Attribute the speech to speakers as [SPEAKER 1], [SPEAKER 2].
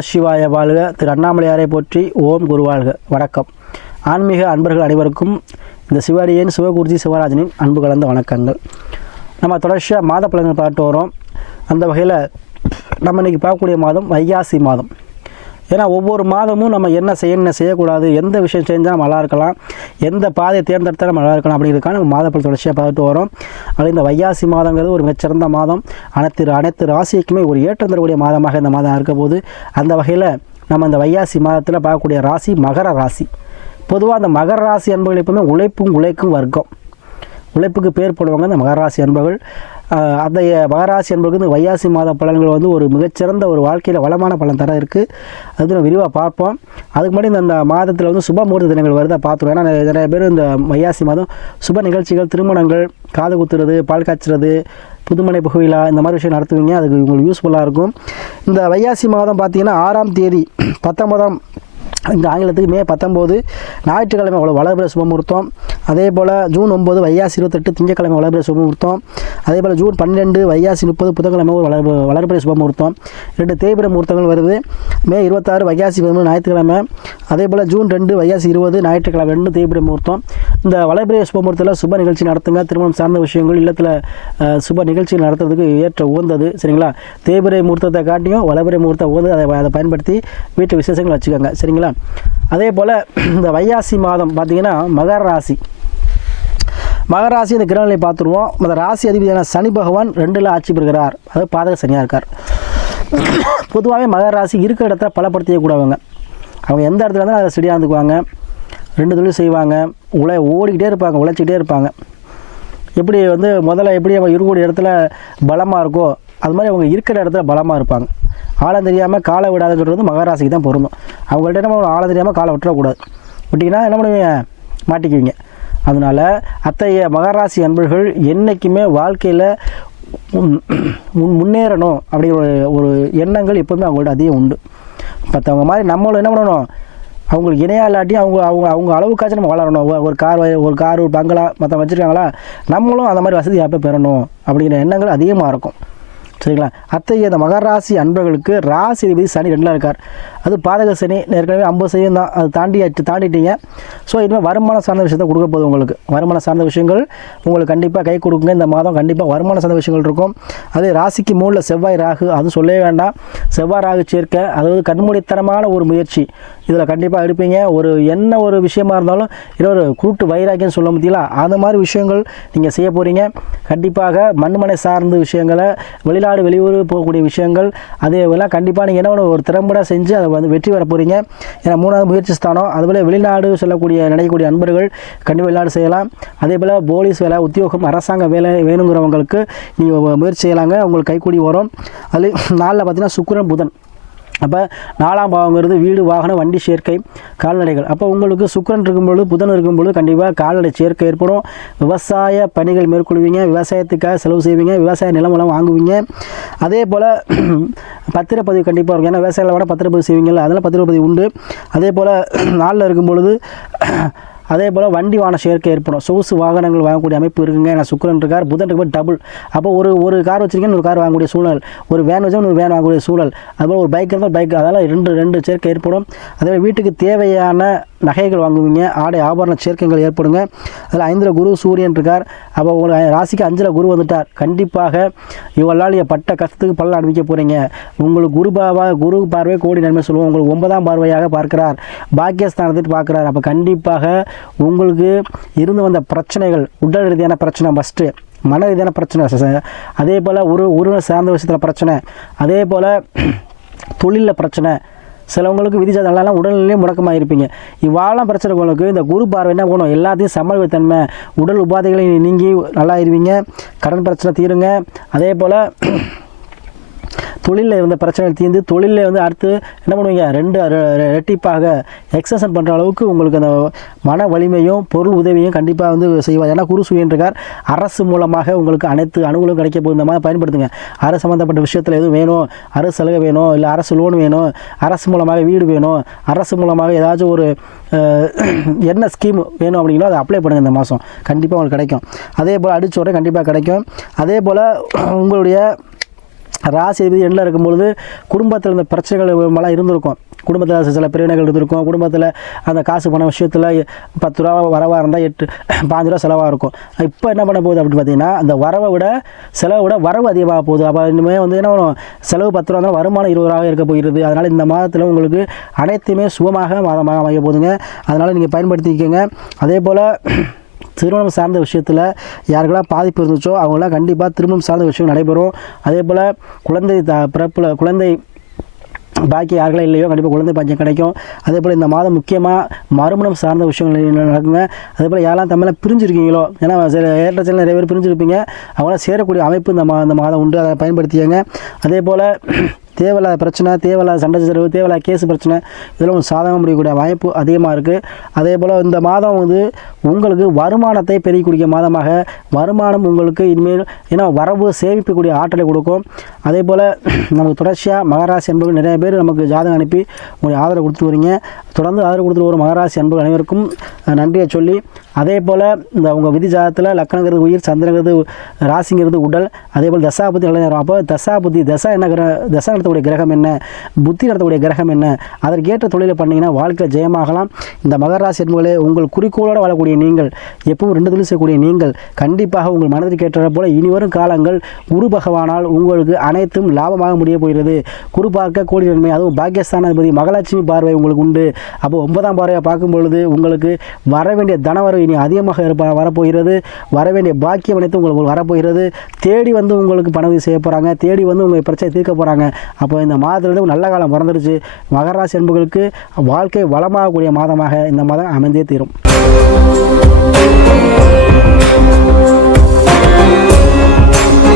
[SPEAKER 1] நமசிவாய வாழ்க திரு அண்ணாமலையாரை போற்றி ஓம் குருவாழ்க வணக்கம் ஆன்மீக அன்பர்கள் அனைவருக்கும் இந்த சிவாடியின் சிவகுருஜி சிவராஜனின் அன்பு கலந்த வணக்கங்கள் நம்ம தொடர்ச்சியாக மாத பலன்கள் பார்த்து வரோம் அந்த வகையில் நம்ம இன்றைக்கி பார்க்கக்கூடிய மாதம் வைகாசி மாதம் ஏன்னா ஒவ்வொரு மாதமும் நம்ம என்ன செய்யணும் என்ன செய்யக்கூடாது எந்த விஷயம் செஞ்சால் நம்ம நல்லா இருக்கலாம் எந்த பாதையை தேர்ந்தெடுத்தால் நம்ம நல்லா இருக்கலாம் அப்படிங்கிறதுக்கான நம்ம மாதப்பல் தொடர்ச்சியாக பார்த்துட்டு வரோம் அதில் இந்த வையாசி மாதங்கிறது ஒரு மிகச்சிறந்த மாதம் அனைத்து அனைத்து ராசிக்குமே ஒரு ஏற்றம் தரக்கூடிய மாதமாக இந்த மாதம் இருக்க போது அந்த வகையில் நம்ம இந்த வையாசி மாதத்தில் பார்க்கக்கூடிய ராசி மகர ராசி பொதுவாக அந்த மகர ராசி என்பவர்கள் எப்பவுமே உழைப்பும் உழைக்கும் வர்க்கம் உழைப்புக்கு பேர் போடுவாங்க இந்த மகர ராசி என்பவர்கள் அந்த மகராசி என்பது வையாசி மாத பலன்கள் வந்து ஒரு மிகச்சிறந்த ஒரு வாழ்க்கையில் வளமான பலன் தர இருக்குது அது நம்ம விரிவாக பார்ப்போம் அதுக்கு முன்னாடி இந்த மாதத்தில் வந்து சுப முகூர்த்த தினங்கள் வருதா பார்த்துருவோம் ஏன்னா நிறைய பேர் இந்த வையாசி மாதம் சுப நிகழ்ச்சிகள் திருமணங்கள் காது குத்துறது பால் காய்ச்சுறது புதுமனை புகையிலா இந்த மாதிரி விஷயம் நடத்துவீங்க அதுக்கு உங்களுக்கு யூஸ்ஃபுல்லாக இருக்கும் இந்த வையாசி மாதம் பார்த்திங்கன்னா ஆறாம் தேதி பத்தொன்பதாம் இந்த ஆங்கிலத்துக்கு மே பத்தொம்போது ஞாயிற்றுக்கிழமை அவ்வளோ வளர்பிற சுபமுகூர்த்தம் அதே போல் ஜூன் ஒம்பது வையாசி இருபத்தெட்டு திங்கக்கிழமை வளர்பிற சுபமுகூர்த்தம் அதே போல் ஜூன் பன்னிரெண்டு வையாசி முப்பது புதன்கிழமை ஒரு வளர் வளர்பிற சுபமுகூர்த்தம் ரெண்டு தேய்பிர முகூர்த்தங்கள் வருது மே இருபத்தாறு வையாசி பதிமூணு ஞாயிற்றுக்கிழமை அதே போல் ஜூன் ரெண்டு வையாசி இருபது ஞாயிற்றுக்கிழமை ரெண்டு தேய்பிர முகூர்த்தம் இந்த வளர்பிரிய சுபமுகூர்த்தத்தில் சுப நிகழ்ச்சி நடத்துங்க திருமணம் சார்ந்த விஷயங்கள் இல்லத்தில் சுப நிகழ்ச்சி நடத்துறதுக்கு ஏற்ற உகந்தது சரிங்களா தேய்பிரை முகூர்த்தத்தை காட்டியும் வளர்பிரை முகூர்த்தம் உகந்தது அதை அதை பயன்படுத்தி வீட்டு விசேஷங்கள் வச்சுக்கோங்க சரிங்களா அதே போல் இந்த வையாசி மாதம் பார்த்திங்கன்னா மகர ராசி மகர ராசி இந்த கிரகநிலை பார்த்துருவோம் அந்த ராசி அதிபதியான சனி பகவான் ரெண்டில் ஆட்சி பெறுகிறார் அதாவது பாதக சனியாக இருக்கார் பொதுவாகவே மகர ராசி இருக்கிற இடத்த பலப்படுத்தியக்கூடாதுங்க அவங்க எந்த இடத்துல இருந்தாலும் அதை செடியாக இருந்துக்குவாங்க ரெண்டு தொழில் செய்வாங்க உழை ஓடிக்கிட்டே இருப்பாங்க உழைச்சிக்கிட்டே இருப்பாங்க எப்படி வந்து முதல்ல எப்படி அவங்க இருக்கக்கூடிய இடத்துல பலமாக இருக்கோ அது மாதிரி அவங்க இருக்கிற இடத்துல பலமாக இருப்பாங்க ஆழம் தெரியாமல் காலை விடாதுன்னு சொல்கிறது மகராசிக்கு தான் பொருந்தும் அவங்கள்ட்ட என்ன பண்ணுவோம் ஆழம் தெரியாமல் காலை விட்டுறக்கூடாது விட்டிங்கன்னா என்ன பண்ணுவீங்க மாட்டிக்குவீங்க அதனால் அத்தகைய மகராசி அன்பர்கள் என்றைக்குமே வாழ்க்கையில் முன்னேறணும் அப்படிங்கிற ஒரு எண்ணங்கள் எப்போவுமே அவங்கள்ட்ட அதிகம் உண்டு மற்றவங்க மாதிரி நம்மளும் என்ன பண்ணணும் அவங்களுக்கு இணையா இல்லாட்டி அவங்க அவங்க அவங்க அளவுக்காச்சும் நம்ம வளரணும் ஒரு கார் ஒரு கார் ஒரு பங்களா மற்ற வச்சுருக்காங்களா நம்மளும் அந்த மாதிரி வசதி அப்போ பெறணும் அப்படிங்கிற எண்ணங்கள் அதிகமாக இருக்கும் சரிங்களா அத்தகைய இந்த மகராசி அன்பர்களுக்கு ராசி அதிபதி சனி ரெண்டில் இருக்கார் அது பாதக சனி ஏற்கனவே ஐம்பது சதவீதம் தான் அது தாண்டியாச்சு தாண்டிட்டீங்க ஸோ இனிமேல் வருமானம் சார்ந்த விஷயத்தை கொடுக்க போகுது உங்களுக்கு வருமானம் சார்ந்த விஷயங்கள் உங்களுக்கு கண்டிப்பாக கை கொடுக்குங்க இந்த மாதம் கண்டிப்பாக வருமானம் சார்ந்த விஷயங்கள் இருக்கும் அதே ராசிக்கு மூணில் செவ்வாய் ராகு அது சொல்லவே வேண்டாம் செவ்வாய் ராகு சேர்க்க அதாவது கண்மூடித்தனமான ஒரு முயற்சி இதில் கண்டிப்பாக எடுப்பீங்க ஒரு என்ன ஒரு விஷயமா இருந்தாலும் இன்னொரு கூட்டு வைராக்கியம் சொல்ல முடியல அந்த மாதிரி விஷயங்கள் நீங்கள் செய்ய போகிறீங்க கண்டிப்பாக மண்மனை சார்ந்த விஷயங்களை வெளிநாடு வெளியூர் போகக்கூடிய விஷயங்கள் அதே கண்டிப்பாக நீங்கள் என்ன ஒரு திறம்பட செஞ்சு அதை வந்து வெற்றி பெற போகிறீங்க ஏன்னா மூணாவது முயற்சி ஸ்தானம் அதுபோல் வெளிநாடு சொல்லக்கூடிய நினைக்கக்கூடிய நண்பர்கள் கண்டிப்பாக வெளிநாடு செய்யலாம் அதே போல் போலீஸ் வேலை உத்தியோகம் அரசாங்க வேலை வேணுங்கிறவங்களுக்கு நீங்கள் முயற்சி செய்யலாங்க உங்களுக்கு கைக்கூடி வரும் அது நாளில் பார்த்தீங்கன்னா சுக்கரன் புதன் அப்போ நாலாம் பாவங்கிறது வீடு வாகனம் வண்டி சேர்க்கை கால்நடைகள் அப்போ உங்களுக்கு சுக்கரன் இருக்கும்பொழுது புதன் இருக்கும்பொழுது கண்டிப்பாக கால்நடை சேர்க்கை ஏற்படும் விவசாய பணிகள் மேற்கொள்வீங்க விவசாயத்துக்காக செலவு செய்வீங்க விவசாய நிலமெல்லாம் வாங்குவீங்க அதே போல் பத்திரப்பதிவு கண்டிப்பாக இருக்கும் ஏன்னா விவசாயிகளை விட பத்திரப்பதிவு செய்வீங்கள்ல அதனால் பத்திரப்பதிவு உண்டு அதே போல் நாளில் இருக்கும் பொழுது அதே போல் வண்டி வாகன சேர்க்கை ஏற்படும் சொகுசு வாகனங்கள் வாங்கக்கூடிய அமைப்பு இருக்குங்க ஏன்னா சுக்கரன் இருக்கார் புதன் இருக்கார் டபுள் அப்போ ஒரு ஒரு கார் வச்சிருக்கேன் ஒரு கார் வாங்கக்கூடிய சூழல் ஒரு வேன் வச்சு ஒரு வேன் வாங்கக்கூடிய சூழல் அதுபோல் ஒரு பைக் இருந்தால் பைக் அதனால் ரெண்டு ரெண்டு சேர்க்கை ஏற்படும் அதே வீட்டுக்கு தேவையான நகைகள் வாங்குவீங்க ஆடை ஆபரண சேர்க்கைகள் ஏற்படுங்க அதில் ஐந்தில் குரு சூரியன் இருக்கார் அப்போ உங்களை ராசிக்கு அஞ்சில் குரு வந்துட்டார் கண்டிப்பாக இவளால் என் பட்ட கஷ்டத்துக்கு பலன் அனுபவிக்க போகிறீங்க உங்களுக்கு குரு பாவா குரு பார்வை கோடி நன்மை சொல்லுவோம் உங்களுக்கு ஒன்பதாம் பார்வையாக பார்க்கிறார் பாக்கியஸ்தானத்தை பார்க்குறார் அப்போ கண்டிப்பாக உங்களுக்கு இருந்து வந்த பிரச்சனைகள் உடல் ரீதியான பிரச்சனை ஃபஸ்ட்டு மன ரீதியான பிரச்சனை அதே போல் ஒரு உருவம் சார்ந்த விஷயத்தில் பிரச்சனை அதே போல் தொழிலில் பிரச்சனை சிலவங்களுக்கு நல்லாலாம் உடல்நிலையும் முடக்கமாக இருப்பீங்க இவ்வாலாம் பிரச்சனை உங்களுக்கு இந்த குரு பார்வை என்ன பண்ணும் எல்லாத்தையும் தன்மை உடல் உபாதைகளை நீங்கி நல்லா இருவீங்க கடன் பிரச்சனை தீருங்க அதே போல் தொழிலில் இருந்த பிரச்சனை தீர்ந்து தொழிலில் வந்து அடுத்து என்ன பண்ணுவீங்க ரெண்டு ரெட்டிப்பாக எக்ஸசன் பண்ணுற அளவுக்கு உங்களுக்கு அந்த மன வலிமையும் பொருள் உதவியும் கண்டிப்பாக வந்து செய்வார் ஏன்னா குரு சுயன்றிருக்கார் அரசு மூலமாக உங்களுக்கு அனைத்து அணுகலும் கிடைக்க போகுது மாதிரி பயன்படுத்துங்க அரசு சம்மந்தப்பட்ட விஷயத்தில் எதுவும் வேணும் அரசு சலுகை வேணும் இல்லை அரசு லோன் வேணும் அரசு மூலமாக வீடு வேணும் அரசு மூலமாக ஏதாச்சும் ஒரு என்ன ஸ்கீம் வேணும் அப்படிங்களோ அதை அப்ளை பண்ணுங்கள் இந்த மாதம் கண்டிப்பாக உங்களுக்கு கிடைக்கும் அதே போல் அடிச்சோட கண்டிப்பாக கிடைக்கும் அதே போல் உங்களுடைய ராசி அதிபதி எண்ணில் இருக்கும்பொழுது குடும்பத்தில் இந்த பிரச்சனைகள் மழை இருந்திருக்கும் குடும்பத்தில் சில பிரிவினைகள் இருந்திருக்கும் குடும்பத்தில் அந்த காசு பண்ண விஷயத்தில் பத்து ரூபா வரவாக இருந்தால் எட்டு பாஞ்சு ரூபா செலவாக இருக்கும் இப்போ என்ன பண்ண போகுது அப்படின்னு பார்த்தீங்கன்னா அந்த வரவை விட செலவை விட வரவு அதிகமாக போகுது அப்போ இனிமேல் வந்து என்ன செலவு பத்து ரூபா இருந்தால் வருமானம் இருபது ரூபாவே இருக்க போகிறது அதனால் இந்த மாதத்தில் உங்களுக்கு அனைத்துமே சுகமாக மாதமாக அமைய போகுதுங்க அதனால் நீங்கள் பயன்படுத்திக்கோங்க அதே போல் திருமணம் சார்ந்த விஷயத்தில் யாருக்கெல்லாம் பாதிப்பு இருந்துச்சோ அவங்களாம் கண்டிப்பாக திருமணம் சார்ந்த விஷயம் நடைபெறும் அதே போல் குழந்தை த பிறப்பில் குழந்தை பாக்கி யாருக்கெல்லாம் இல்லையோ கண்டிப்பாக குழந்தை பாக்கியம் கிடைக்கும் அதே போல் இந்த மாதம் முக்கியமாக மறுமணம் சார்ந்த விஷயங்கள் நடக்குங்க அதே போல் யாரெல்லாம் தமிழில் பிரிஞ்சிருக்கீங்களோ ஏன்னா சில சில நிறைய பேர் பிரிஞ்சிருப்பீங்க அவங்களாம் சேரக்கூடிய அமைப்பு இந்த மா இந்த மாதம் உண்டு அதை பயன்படுத்தியங்க அதே போல் தேவையில்லாத பிரச்சனை தேவையில்லாத சண்டை செலவு தேவையில்லாத கேஸ் பிரச்சனை இதெல்லாம் சாதகம் முடியக்கூடிய வாய்ப்பு அதிகமாக இருக்குது அதே போல் இந்த மாதம் வந்து உங்களுக்கு வருமானத்தை பெருக்கக்கூடிய மாதமாக வருமானம் உங்களுக்கு இனிமேல் ஏன்னா வரவு சேமிப்பக்கூடிய ஆற்றலை கொடுக்கும் அதே போல் நமக்கு தொடர்ச்சியாக மகராசி என்பது நிறைய பேர் நமக்கு ஜாதகம் அனுப்பி உங்களுடைய ஆதரவு கொடுத்துட்டு வரீங்க தொடர்ந்து ஆதரவு கொடுத்துட்டு வரும் மகராசி என்பது அனைவருக்கும் நன்றியை சொல்லி அதே போல் இந்த உங்கள் விதி ஜாதத்தில் லக்கணங்கிறது உயிர் சந்திரங்கிறது ராசிங்கிறது உடல் அதே போல் தசாபதி இளைஞரும் அப்போ தசாபதி தசா என்ன கிரக தசா நடத்தக்கூடிய கிரகம் என்ன புத்தி நடத்தக்கூடிய கிரகம் என்ன அதற்கேற்ற தொழிலை பண்ணிங்கன்னா வாழ்க்கை ஜெயமாகலாம் இந்த மகராசி என்பவர்களே உங்கள் குறிக்கோளோடு வாழக்கூடிய செய்யக்கூடிய நீங்கள் எப்பவும் ரெண்டு தொழில் செய்யக்கூடிய நீங்கள் கண்டிப்பாக உங்கள் மனதிற்கு ஏற்ற போல இனிவரும் காலங்கள் குரு பகவானால் உங்களுக்கு அனைத்தும் லாபமாக முடிய போகிறது குரு பார்க்க கோடி நன்மை அதுவும் பாகியஸ்தான அதிபதி மகாலட்சுமி பார்வை உங்களுக்கு உண்டு அப்போ ஒன்பதாம் பார்வையை பார்க்கும் பொழுது உங்களுக்கு வர வேண்டிய தனவரவு இனி அதிகமாக இருப்ப வரப்போகிறது வர வேண்டிய பாக்கியம் அனைத்து உங்களுக்கு வரப்போகிறது தேடி வந்து உங்களுக்கு பண செய்ய போகிறாங்க தேடி வந்து உங்கள் பிரச்சனை தீர்க்க போகிறாங்க அப்போ இந்த மாதத்திலிருந்து நல்ல காலம் பிறந்துருச்சு மகராசி அன்புகளுக்கு வாழ்க்கை வளமாகக்கூடிய மாதமாக இந்த மாதம் அமைந்தே தீரும் Thank you.